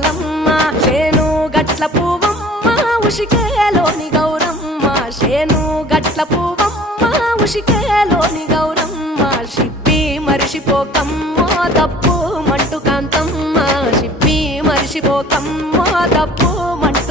నిర్మలమ్మ శేను గట్ల పువ్వమ్మ ఉషికేలోని గౌరమ్మ శేను గట్ల పువ్వమ్మ ఉషికేలోని గౌరమ్మ షిప్పి మరిషిపోకమ్మ తప్పు మంటు కాంతమ్మ షిప్పి మరిషిపోకమ్మ తప్పు